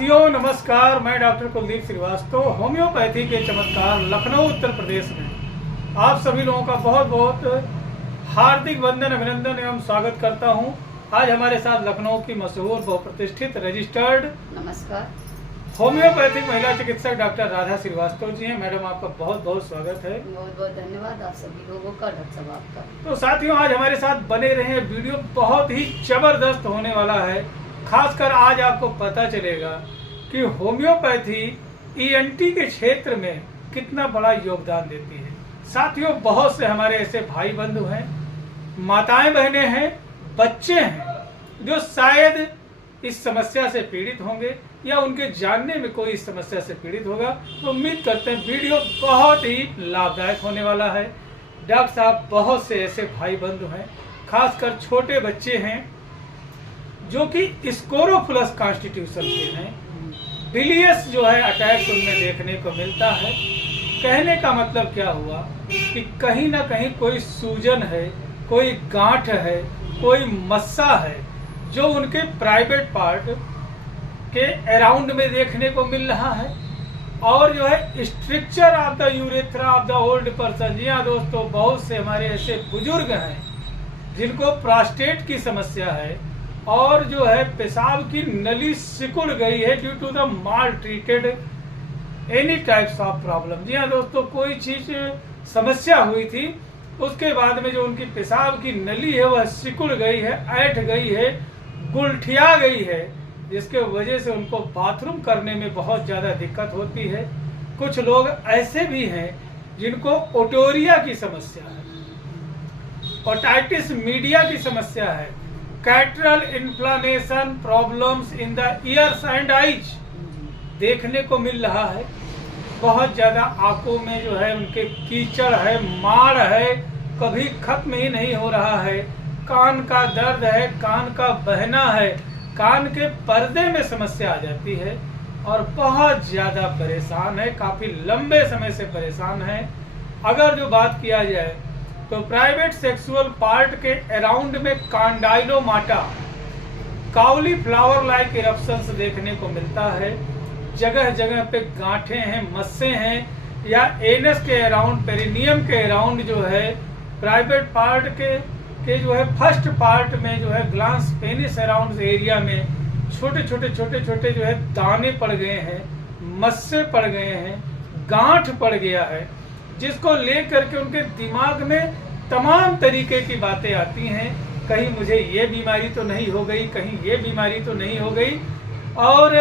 साथियों नमस्कार, मैं डॉक्टर कुलदीप श्रीवास्तव होम्योपैथी के चमत्कार लखनऊ उत्तर प्रदेश में आप सभी लोगों का बहुत बहुत हार्दिक वंदन अभिनंदन एवं स्वागत करता हूं। आज हमारे साथ लखनऊ की मशहूर बहुप्रतिष्ठित रजिस्टर्ड नमस्कार होम्योपैथिक महिला चिकित्सक डॉक्टर राधा श्रीवास्तव जी हैं। मैडम आपका बहुत बहुत स्वागत है। बहुत बहुत धन्यवाद आप सभी लोगों का, डॉक्टर साहब आपका। तो साथियों आज हमारे साथ बने रहे, वीडियो बहुत ही जबरदस्त होने वाला है। खासकर आज आपको पता चलेगा कि होम्योपैथी ईएनटी के क्षेत्र में कितना बड़ा योगदान देती है। साथियों बहुत से हमारे ऐसे भाई बंधु हैं, माताएं बहनें हैं, बच्चे हैं जो शायद इस समस्या से पीड़ित होंगे या उनके जानने में कोई इस समस्या से पीड़ित होगा। तो उम्मीद करते हैं वीडियो बहुत ही लाभदायक होने वाला है। डॉक्टर साहब बहुत से ऐसे भाई बंधु हैं, खासकर छोटे बच्चे हैं जो कि स्कोरोफुलस कॉन्स्टिट्यूशन के हैं। बिलियस जो है अटैक उनमें देखने को मिलता है। कहने का मतलब क्या हुआ कि कहीं ना कहीं कोई सूजन है, कोई गांठ है, कोई मस्सा है जो उनके प्राइवेट पार्ट के अराउंड में देखने को मिल रहा है। और जो है structure of the urethra of the old person. जी हाँ दोस्तों, बहुत से हमारे ऐसे बुजुर्ग हैं जिनको प्रोस्टेट की समस्या है और जो है पेशाब की नली सिकुड़ गई है due to the maltreated any types of problem. जी हाँ दोस्तों, कोई चीज समस्या हुई थी, उसके बाद में जो उनकी पेशाब की नली है वह सिकुड़ गई है, ऐंठ गई है, गुलठिया गई है, जिसके वजह से उनको बाथरूम करने में बहुत ज्यादा दिक्कत होती है। कुछ लोग ऐसे भी हैं जिनको ओटोरिया की समस्या है, ओटाइटिस मीडिया की समस्या है, catarrhal inflammation problems in the years and eyes देखने को मिल रहा है। बहुत ज्यादा आंखों में जो है उनके कीचड़ है, माड़ है, कभी खत्म ही नहीं हो रहा है। कान का दर्द है, कान का बहना है, कान के पर्दे में समस्या आ जाती है और बहुत ज्यादा परेशान है, काफी लंबे समय से परेशान है। अगर जो बात किया जाए तो प्राइवेट सेक्सुअल पार्ट के अराउंड में कांडाइलोमाटा, काउलीफ्लावर लाइक इरप्शंस देखने को मिलता है। जगह जगह पे गांठें हैं, मस्से हैं, या एनस के अराउंड, पेरिनियम के अराउंड जो है प्राइवेट पार्ट के जो है फर्स्ट पार्ट में जो है ग्लांस पेनिस अराउंड एरिया में छोटे छोटे जो है दाने पड़ गए हैं, मस्से पड़ गए हैं, गांठ पड़ गया है, जिसको लेकर के उनके दिमाग में तमाम तरीके की बातें आती हैं। कहीं मुझे ये बीमारी तो नहीं हो गई, कहीं ये बीमारी तो नहीं हो गई। और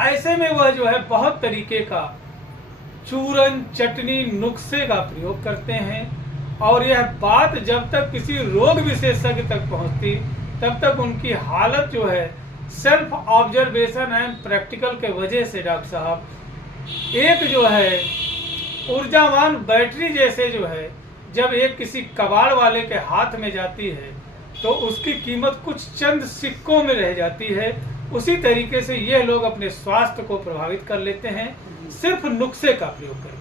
ऐसे में वह जो है बहुत तरीके का चूरन, चटनी, नुस्खे का प्रयोग करते हैं। और यह बात जब तक किसी रोग विशेषज्ञ तक पहुंचती तब तक उनकी हालत जो है सेल्फ ऑब्जर्वेशन एंड प्रैक्टिकल के वजह से डॉक्टर साहब एक जो है ऊर्जावान बैटरी जैसे जो है जब एक किसी कबाड़ वाले के हाथ में जाती है तो उसकी कीमत कुछ चंद सिक्कों में रह जाती है। उसी तरीके से ये लोग अपने स्वास्थ्य को प्रभावित कर लेते हैं सिर्फ नुस्खे का प्रयोग करके।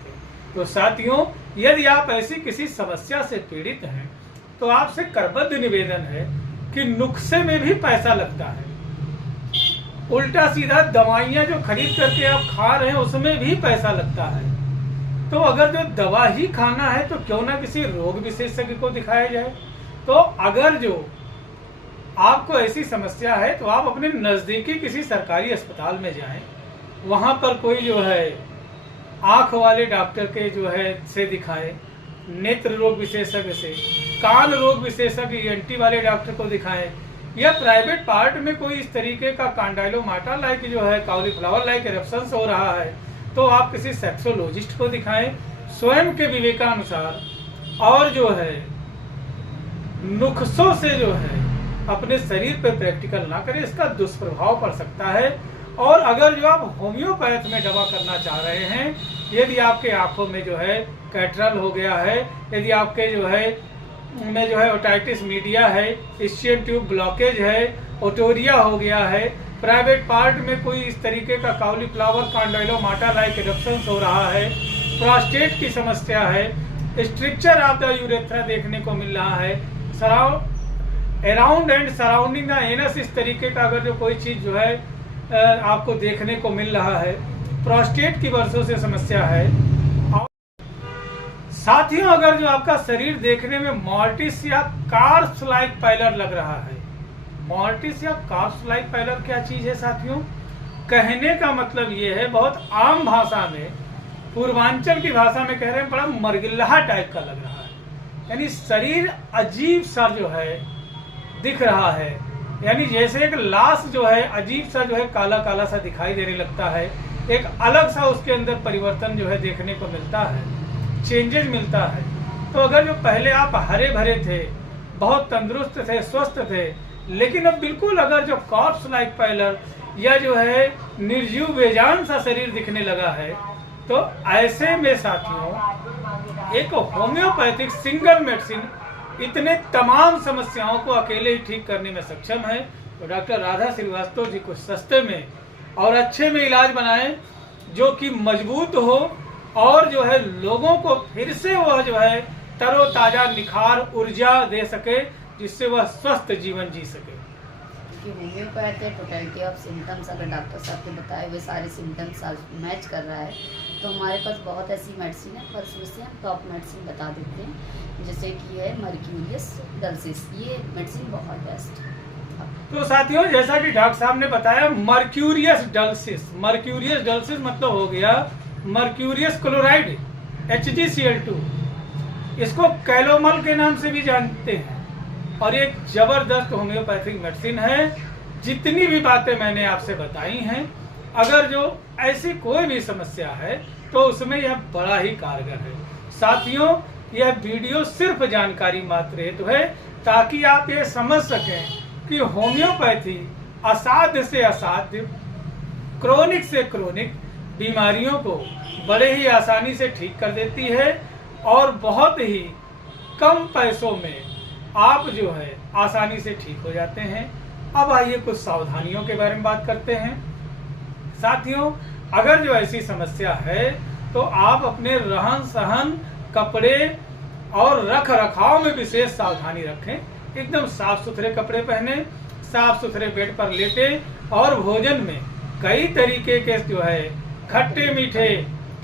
तो साथियों, यदि आप ऐसी किसी समस्या से पीड़ित हैं तो आपसे करबद्ध निवेदन है कि नुस्खे में भी पैसा लगता है। उल्टा सीधा दवाइयां जो खरीद करके आप खा रहे हैं उसमें भी पैसा लगता है। तो अगर जो दवा ही खाना है तो क्यों ना किसी रोग विशेषज्ञ को दिखाया जाए। तो अगर जो आपको ऐसी समस्या है तो आप अपने नजदीकी किसी सरकारी अस्पताल में जाएं, वहां पर कोई जो है आंख वाले डॉक्टर के जो है से दिखाएं, नेत्र रोग विशेषज्ञ से, कान रोग विशेषज्ञ ईएनटी वाले डॉक्टर को दिखाएं, या प्राइवेट पार्ट में कोई इस तरीके का कांडाइलोमाटा लाइक जो है काउलीफ्लावर लाइक इरप्शंस हो रहा है तो आप किसी सेक्सोलॉजिस्ट को दिखाएं स्वयं के विवेकानुसार। और जो है नुस्खों से जो है अपने शरीर पर प्रैक्टिकल ना करें, इसका दुष्प्रभाव पड़ सकता है। और अगर जो आप होम्योपैथ में दवा करना चाह रहे हैं, यदि आपके आंखों में जो है कैटरल हो गया है, यदि आपके जो है में जो है ओटाइटिस मीडिया है, इस्चियन ट्यूब ब्लॉकेज है, ओटोरिया हो गया है, प्राइवेट पार्ट में कोई इस तरीके का काउलीफ्लावर कांडाइलोमाटा लाइक इरप्शंस हो रहा है, प्रोस्टेट की समस्या है, स्ट्रक्चर ऑफ द यूरेथ्रा देखने को मिल रहा है, around and surrounding the anus इस तरीके का अगर जो कोई चीज जो है आपको देखने को मिल रहा है। प्रोस्टेट की वर्षों से समस्या है। साथियों, अगर जो आपका शरीर देखने में मॉर्टिस या कार्प्स लाइक पाइलर लग रहा है, मॉर्टिस या कार्प्स लाइक पाइलर क्या चीज है साथियों? कहने का मतलब ये है, बहुत आम भाषा में, पूर्वांचल की भाषा में कह रहे हैं, बड़ा मरगिल्ला टाइप का लग रहा है, यानी शरीर अजीब सा जो है दिख रहा है, यानी जैसे एक लाश जो है अजीब सा जो है काला काला सा दिखाई देने लगता है। एक अलग सा उसके अंदर परिवर्तन जो है देखने को मिलता है, चेंजेस मिलता है। तो अगर जो पहले आप हरे भरे थे, बहुत तंदुरुस्त थे, स्वस्थ थे, लेकिन अब बिल्कुल अगर जो कॉर्प्स लाइक पाइलर या जो है निर्जीव बेजान सा शरीर दिखने लगा है, तो ऐसे में साथियों एक होम्योपैथिक सिंगल मेडिसिन इतने तमाम समस्याओं को अकेले ही ठीक करने में सक्षम है। तो डॉक्टर राधा श्रीवास्तव जी को सस्ते में और अच्छे में इलाज बनाएं, जो कि मजबूत हो और जो है लोगों को फिर से वह जो है तरोताजा निखार ऊर्जा दे सके, जिससे वह स्वस्थ जीवन जी सके। होम्योपैथी टोटलिटी ऑफ सिम्टम्स, अगर डॉक्टर साहब के बताए हुए सारे सिम्टम्स मैच कर रहा है, तो हमारे पास बहुत ऐसी मेडिसिन है, पर उसमें से हम टॉप मेडिसिन बता देते हैं, जैसे कि है मर्क्यूरियस डल्सिस। ये मेडिसिन बहुत बेस्ट है। तो साथियों, जैसा कि डॉक्टर साहब ने बताया, मर्क्यूरियस डल्सिस, मर्क्यूरियस डल्सिस मतलब हो गया मर्क्यूरियस क्लोराइड HgCl2, इसको कैलोमल के नाम से भी जानते हैं, और एक जबरदस्त होम्योपैथिक मेडिसिन है। जितनी भी बातें मैंने आपसे बताई हैं, अगर जो ऐसी कोई भी समस्या है तो उसमें यह बड़ा ही कारगर है। साथियों, यह वीडियो सिर्फ जानकारी मात्र हेतु है, ताकि आप ये समझ सकें कि होम्योपैथी असाध्य से असाध्य, क्रोनिक से क्रोनिक बीमारियों को बड़े ही आसानी से ठीक कर देती है, और बहुत ही कम पैसों में आप जो है आसानी से ठीक हो जाते हैं। अब आइए कुछ सावधानियों के बारे में बात करते हैं। साथियों, अगर जो ऐसी समस्या है तो आप अपने रहन सहन, कपड़े और रख रखाव में विशेष सावधानी रखें। एकदम साफ सुथरे कपड़े पहने, साफ सुथरे बेड पर लेटे, और भोजन में कई तरीके के जो है खट्टे मीठे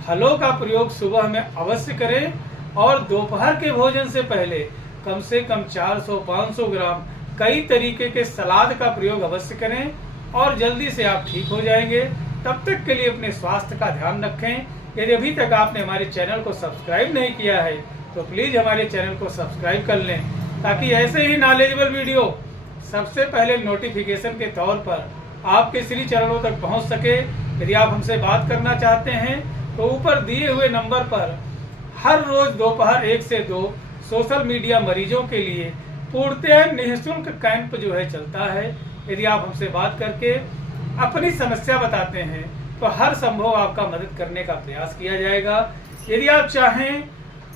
फलों का प्रयोग सुबह में अवश्य करें, और दोपहर के भोजन से पहले कम से कम 400-500 ग्राम कई तरीके के सलाद का प्रयोग अवश्य करें, और जल्दी से आप ठीक हो जाएंगे। तब तक के लिए अपने स्वास्थ्य का ध्यान रखें। यदि अभी तक आपने हमारे चैनल को सब्सक्राइब नहीं किया है तो प्लीज हमारे चैनल को सब्सक्राइब कर लें, ताकि ऐसे ही नॉलेजेबल वीडियो सबसे पहले नोटिफिकेशन के तौर पर आपके श्री चरणों तक पहुंच सके। यदि आप हमसे बात करना चाहते हैं तो ऊपर दिए हुए नंबर पर हर रोज दोपहर 1 से 2 सोशल मीडिया मरीजों के लिए पूर्णतः निःशुल्क कैंप जो है चलता है। यदि आप हमसे बात करके अपनी समस्या बताते हैं तो हर संभव आपका मदद करने का प्रयास किया जाएगा। यदि आप चाहें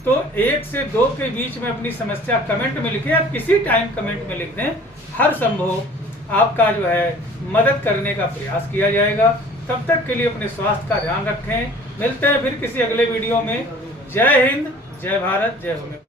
तो 1 से 2 के बीच में अपनी समस्या कमेंट में लिखें, या किसी टाइम कमेंट में लिख दें, हर संभव आपका जो है मदद करने का प्रयास किया जाएगा। तब तक के लिए अपने स्वास्थ्य का ध्यान रखें। मिलते हैं फिर किसी अगले वीडियो में। जय हिंद, जय भारत, जय होम्योपैथी।